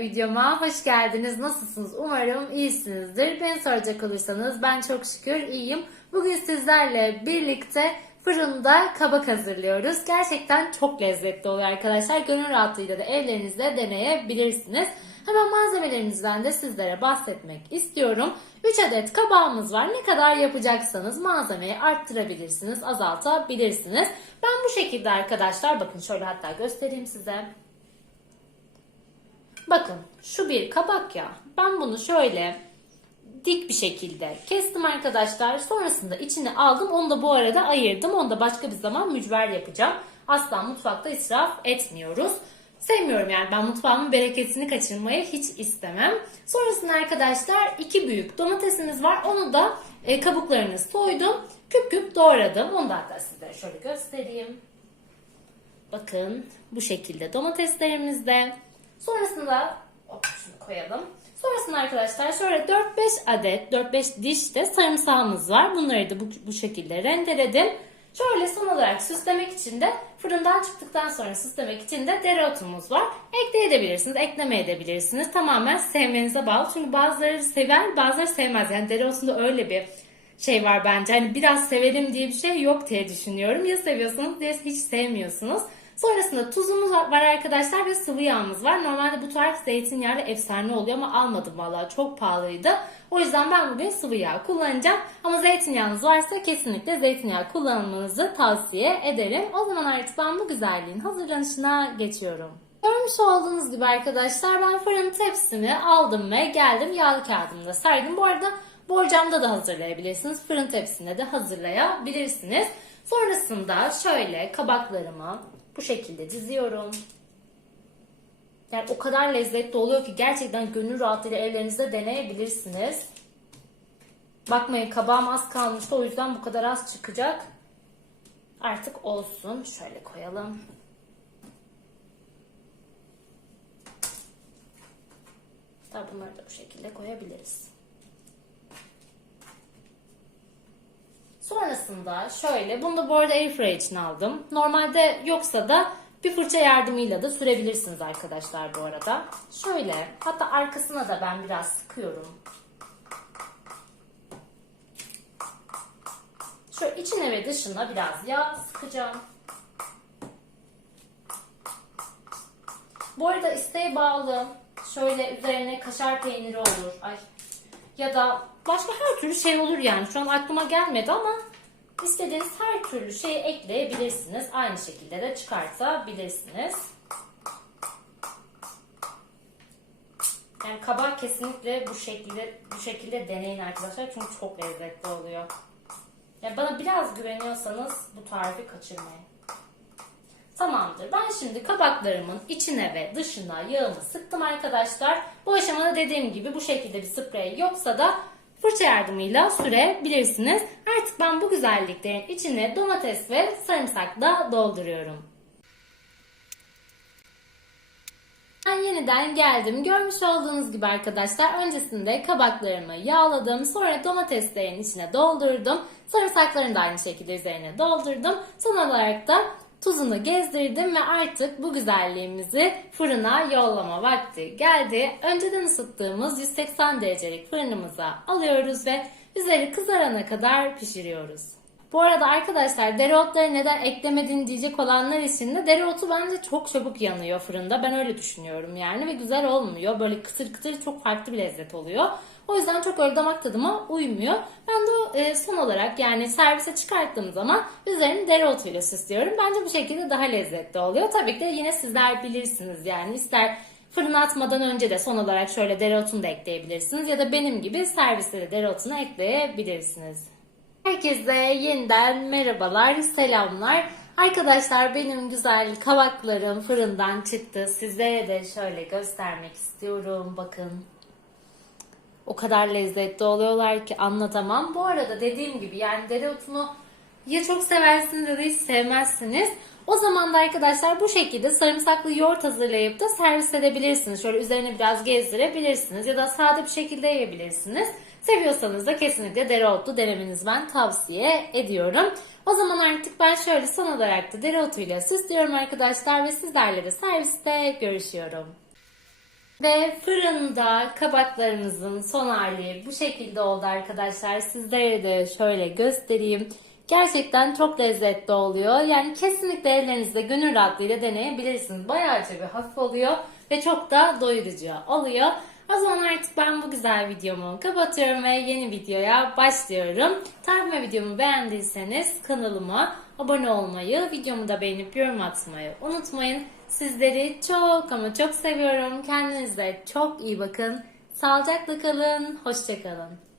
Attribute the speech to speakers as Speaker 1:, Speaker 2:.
Speaker 1: videoma hoş geldiniz. Nasılsınız? Umarım iyisinizdir. Beni soracak olursanız ben çok şükür iyiyim. Bugün sizlerle birlikte fırında kabak hazırlıyoruz. Gerçekten çok lezzetli oluyor arkadaşlar. Gönül rahatlığıyla da evlerinizde deneyebilirsiniz. Hemen malzemelerimizden de sizlere bahsetmek istiyorum. 3 adet kabağımız var. Ne kadar yapacaksanız malzemeyi arttırabilirsiniz, azaltabilirsiniz. Ben bu şekilde arkadaşlar bakın şöyle hatta göstereyim size. Bakın şu bir kabak ya. Ben bunu şöyle dik bir şekilde kestim arkadaşlar. Sonrasında içine aldım. Onu da bu arada ayırdım. Onu da başka bir zaman mücver yapacağım. Asla mutfakta israf etmiyoruz. Sevmiyorum yani ben mutfağımın bereketini kaçırmayı hiç istemem. Sonrasında arkadaşlar iki büyük domatesimiz var. Onu da e, kabuklarını soydum. Küp küp doğradım. Onu da hatta sizlere şöyle göstereyim. Bakın bu şekilde domateslerimizde. Sonrasında hop şunu koyalım. Sonrasında arkadaşlar şöyle 4-5 adet, 4-5 diş de sarımsağımız var. Bunları da bu, bu şekilde rendeledim. Şöyle son olarak süslemek için de fırından çıktıktan sonra süslemek için de dereotumuz var. Ekleyebilirsiniz, eklemeyebilirsiniz. Tamamen sevmenize bağlı. Çünkü bazıları sever, bazıları sevmez. Yani dereotunda öyle bir şey var bence. Hani biraz severim diye bir şey yok diye düşünüyorum. Ya seviyorsunuz ya hiç sevmiyorsunuz. Sonrasında tuzumuz var arkadaşlar ve sıvı yağımız var. Normalde bu tarif zeytinyağlı efsane oluyor ama almadım valla çok pahalıydı. O yüzden ben bugün sıvı yağ kullanacağım. Ama zeytinyağınız varsa kesinlikle zeytinyağı kullanmanızı tavsiye ederim. O zaman artık ben bu güzelliğin hazırlanışına geçiyorum. Görmüş olduğunuz gibi arkadaşlar ben fırın tepsimi aldım ve geldim yağlı kağıdımda serdim. Bu arada borcamda da hazırlayabilirsiniz. Fırın tepsinde de hazırlayabilirsiniz. Sonrasında şöyle kabaklarımı bu şekilde diziyorum. Yani o kadar lezzetli oluyor ki gerçekten gönül rahatlığıyla evlerinizde deneyebilirsiniz. Bakmayın kabağım az kalmıştı o yüzden bu kadar az çıkacak. Artık olsun. Şöyle koyalım. Tabi bunları da bu şekilde koyabiliriz. Sonrasında şöyle, bunu da bu arada airfryer için aldım. Normalde yoksa da bir fırça yardımıyla da sürebilirsiniz arkadaşlar bu arada. Şöyle, hatta arkasına da ben biraz sıkıyorum. Şöyle içine ve dışına biraz yağ sıkacağım. Bu arada isteğe bağlı. Şöyle üzerine kaşar peyniri olur. Ay. Ya da başka her türlü şey olur yani. Şu an aklıma gelmedi ama istediğiniz her türlü şeyi ekleyebilirsiniz. Aynı şekilde de çıkartabilirsiniz. Yani kabak kesinlikle bu şekilde bu şekilde deneyin arkadaşlar çünkü çok lezzetli oluyor. Ya bana biraz güveniyorsanız bu tarifi kaçırmayın. Tamamdır. Ben şimdi kabaklarımın içine ve dışına yağımı sıktım arkadaşlar. Bu aşamada dediğim gibi bu şekilde bir sprey yoksa da fırça yardımıyla sürebilirsiniz. Artık ben bu güzelliklerin içine domates ve sarımsakla dolduruyorum. Ben yeniden geldim. Görmüş olduğunuz gibi arkadaşlar öncesinde kabaklarımı yağladım. Sonra domateslerin içine doldurdum. Sarımsaklarını da aynı şekilde üzerine doldurdum. Son olarak da tuzunu gezdirdim ve artık bu güzelliğimizi fırına yollama vakti geldi. Önceden ısıttığımız 180 derecelik fırınımıza alıyoruz ve üzeri kızarana kadar pişiriyoruz. Bu arada arkadaşlar dereotları neden eklemedin diyecek olanlar için de dereotu bence çok çabuk yanıyor fırında. Ben öyle düşünüyorum yani ve güzel olmuyor. Böyle kıtır kıtır çok farklı bir lezzet oluyor. O yüzden çok öyle damak tadıma uymuyor. Ben de e, son olarak yani servise çıkarttığım zaman üzerini dereotuyla süslüyorum. Bence bu şekilde daha lezzetli oluyor. Tabii ki de yine sizler bilirsiniz yani ister fırına atmadan önce de son olarak şöyle dereotunu da ekleyebilirsiniz. Ya da benim gibi serviste de dereotunu ekleyebilirsiniz. Herkese yeniden merhabalar, selamlar. Arkadaşlar benim güzel kabaklarım fırından çıktı. Sizlere de şöyle göstermek istiyorum. Bakın. O kadar lezzetli oluyorlar ki anlatamam. Bu arada dediğim gibi yani dereotunu ya çok seversiniz ya da hiç sevmezsiniz. O zaman da arkadaşlar bu şekilde sarımsaklı yoğurt hazırlayıp da servis edebilirsiniz. Şöyle üzerine biraz gezdirebilirsiniz ya da sade bir şekilde yiyebilirsiniz. Seviyorsanız da kesinlikle dereotlu denemenizi ben tavsiye ediyorum. O zaman artık ben şöyle son olarak da dereotuyla süslüyorum arkadaşlar ve sizlerle de serviste görüşüyorum. Ve fırında kabaklarımızın son hali bu şekilde oldu arkadaşlar. Sizlere de şöyle göstereyim. Gerçekten çok lezzetli oluyor. Yani kesinlikle evlerinizde gönül rahatlığıyla deneyebilirsiniz. Bayağıca bir hafif oluyor ve çok da doyurucu oluyor. O zaman artık ben bu güzel videomu kapatıyorum ve yeni videoya başlıyorum. Tarifime videomu beğendiyseniz kanalıma abone olmayı, videomu da beğenip yorum atmayı unutmayın. Sizleri çok ama çok seviyorum. Kendinize çok iyi bakın. Sağlıcakla kalın. Hoşçakalın.